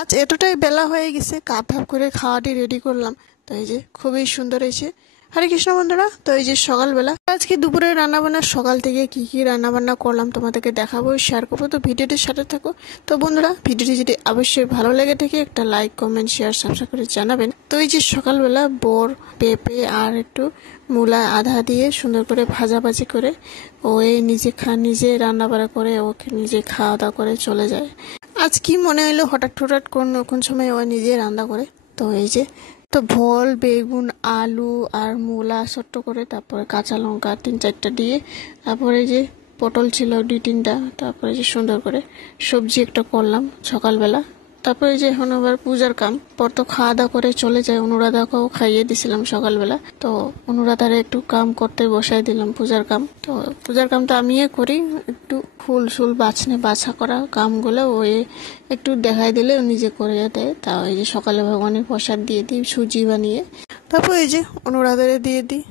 আজ এতটাই বেলা হয়ে গেছে, কাপ ধাপ করে খাওয়াটি রেডি করলাম। তো এই যে খুবই সুন্দর হয়েছে। হরে কৃষ্ণ বন্ধুরা, তো এই যে সকালবেলা আজকে দুপুরে রান্নাবান্না সকাল থেকে কি কি রান্নাবান্না করলাম তোমাদেরকে দেখাবো, শেয়ার করবো। তো ভিডিওটির সাথে থাকো। তো বন্ধুরা, ভিডিওটি যদি অবশ্যই ভালো লেগে থাকে একটা লাইক, কমেন্ট, শেয়ার, সাবস্ক্রাইব করে জানাবেন। তো এই যে সকালবেলা বোর, পেঁপে আর একটু মূলা আধা দিয়ে সুন্দর করে ভাজাভাজি করে ও নিজে রান্নাবান্না করে ওকে নিজে খাওয়া দাওয়া করে চলে যায়। আজ কি মনে হলো হঠাৎ হঠাৎ কোন সময় ও নিজে রান্না করে। তো এই যে তো ভোল, বেগুন, আলু আর মূলা ছোট্ট করে, তারপরে কাঁচা লঙ্কা 3-4টা দিয়ে, তারপরে যে পটল ছিল 2-3টা, তারপরে যে সুন্দর করে সবজি একটা করলাম সকালবেলা। তারপরে যে এখন আবার পূজার কাম পর তো খাওয়া দাওয়া করে চলে যায়। অনুরাধাকেও খাইয়ে দিছিলাম সকালবেলা। তো অনুরাধারে একটু কাম করতে বসাই দিলাম পূজার কাম। তো পূজার কাম তো আমিই করি, একটু ফুল বাছা করা কামগুলো ওই একটু দেখাই দিলে ও নিজে করে দেয়। তা এই যে সকালে ভগবানের প্রসাদ দিয়ে দিই সুজি বানিয়ে। তারপর এই যে অনুরাধারে দিয়ে দিই।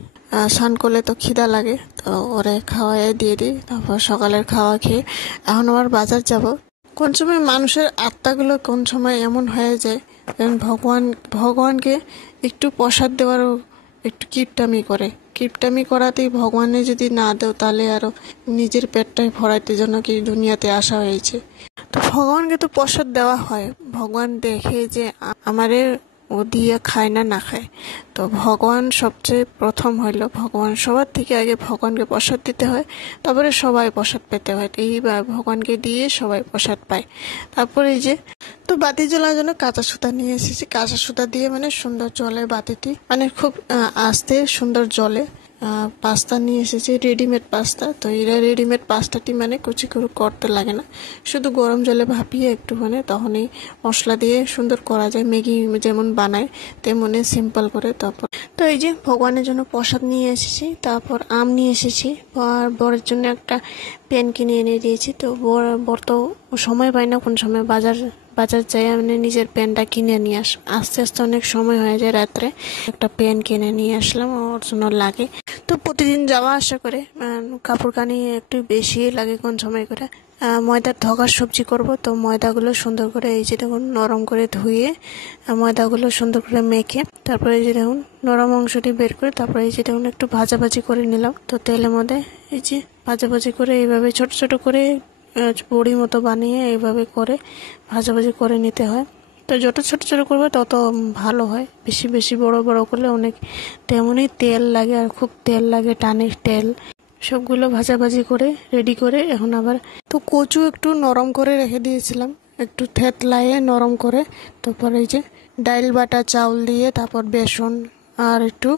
স্নান করলে তো খিদা লাগে, তো ওরে খাওয়াই দিয়ে দিই। তারপর সকালের খাওয়া খেয়ে এখন আবার বাজার যাব। কোন সময় মানুষের আত্মাগুলো কোন সময় এমন হয়ে যায়, যেমন ভগবানকে একটু প্রসাদ দেওয়ারও একটু কিপটামি করাতেই ভগবানে যদি না দেও তাহলে আরো নিজের পেটটাই ভরাইতে জন্য কি দুনিয়াতে আসা হয়েছে। তো ভগবানকে তো প্রসাদ দেওয়া হয়, ভগবান দেখে যে আমারে ও দিয়ে খায় না খায়। তো ভগবান সবচেয়ে প্রথম হইল, ভগবান সবার থেকে আগে ভগবানকে প্রসাদ দিতে হয়, তারপরে সবাই প্রসাদ পেতে হয়। এইবার ভগবানকে দিয়ে সবাই প্রসাদ পায়। তারপরে এই যে তো বাতি জ্বলার জন্য কাঁচা সুতা নিয়ে এসেছি। কাঁচা সুতা দিয়ে মানে সুন্দর জলে বাতিটি, মানে খুব আস্তে সুন্দর জলে পাস্তা নিয়ে এসেছি, রেডিমেড পাস্তা। তো এরা রেডিমেড পাস্তাটি মানে কুচি করে করতে লাগে না, শুধু গরম জলে ভাপিয়ে একটু মানে তখনই মশলা দিয়ে সুন্দর করা যায়। ম্যাগি যেমন বানায় তেমনি সিম্পল করে। তারপর তো এই যে ভগবানের জন্য প্রসাদ নিয়ে এসেছি, তারপর আম নিয়ে এসেছি। আর বরের জন্য একটা পেন কিনে এনে দিয়েছি। তো বর তো সময় পায় না, কোন সময় বাজার যাই মানে নিজের পেনটা কিনে নিয়ে আস্তে আস্তে অনেক সময় হয়ে যায়। রাত্রে একটা পেন কিনে নিয়ে আসলাম, ওর জন্য লাগে। তো প্রতিদিন যাওয়া আসা করে কাপড় কানি একটু বেশি লাগে কোন সময় করে। ময়দার ধগার সবজি করব। তো ময়দাগুলো সুন্দর করে এই যে দেখুন নরম করে ধুয়ে ময়দাগুলো সুন্দর করে মেখে, তারপরে এই যে দেখুন নরম অংশটি বের করে, তারপরে এই যে দেখুন একটু ভাজাভাজি করে নিলাম। তো তেলের মধ্যে এই যে ভাজাভাজি করে এইভাবে ছোট ছোট করে বড়ি মতো বানিয়ে এইভাবে করে ভাজাভাজি করে নিতে হয়। তো যত ছোট ছোট করবে তত ভালো হয়, বেশি বেশি বড় বড় করলে অনেক তেমনই তেল লাগে, আর খুব তেল লাগে, টানে তেল। সবগুলো ভাজাভাজি করে রেডি করে এখন আবার তো কচু একটু নরম করে রেখে দিয়েছিলাম, একটু থেতলাইয়ে নরম করে। তারপর এই যে ডাইল বাটা চাউল দিয়ে, তারপর বেসন আর একটু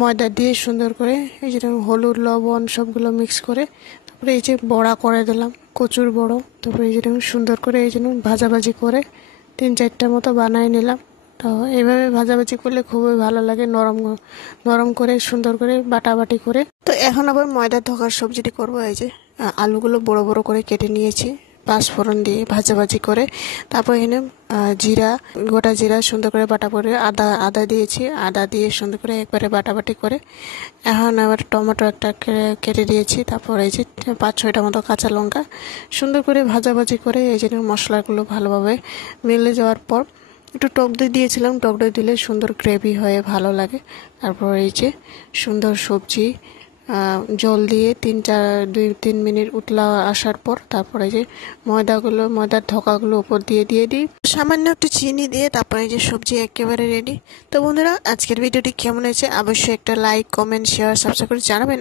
ময়দা দিয়ে সুন্দর করে এই যে হলুদ লবণ সবগুলো মিক্স করে, তারপরে এই যে বড়া করে দিলাম, কচুর বড়। তারপরে এই যে সুন্দর করে এই জন্য ভাজাভাজি করে 3-4টা মতো বানাই নিলাম। তো এইভাবে ভাজাভাজি করলে খুবই ভালো লাগে, নরম নরম করে সুন্দর করে বাটাবাটি করে। তো এখন আবার ময়দা ধোকার সবজিটি করবো। এই যে আলুগুলো বড় বড় করে কেটে নিয়েছি, পাঁচফোড়ন দিয়ে ভাজাভাজি করে। তারপর এখানে গোটা জিরা সুন্দর করে বাটা করে, আদা দিয়েছি, আদা দিয়ে সুন্দর করে একবারে বাটাবাটি করে। এখন আবার টমেটো একটা কেটে দিয়েছি। তারপর এই যে 5-6টা মতো কাঁচা লঙ্কা সুন্দর করে ভাজাভাজি করে এই যে মশলাগুলো ভালোভাবে মিলে যাওয়ার পর একটু টক দই দিয়েছিলাম। টক দই দিলে সুন্দর গ্রেভি হয়ে ভালো লাগে। তারপর এই যে সুন্দর সবজি জল দিয়ে 2-3 মিনিট উতলা আসার পর তারপরে যে ময়দার ধোকাগুলো উপর দিয়ে দিই, সামান্য একটু চিনি দিয়ে। তারপরে যে সবজি একেবারে রেডি। তো বন্ধুরা, আজকের ভিডিওটি কেমন হয়েছে অবশ্যই একটা লাইক, কমেন্ট, শেয়ার, সাবস্ক্রাইব করে জানাবেন।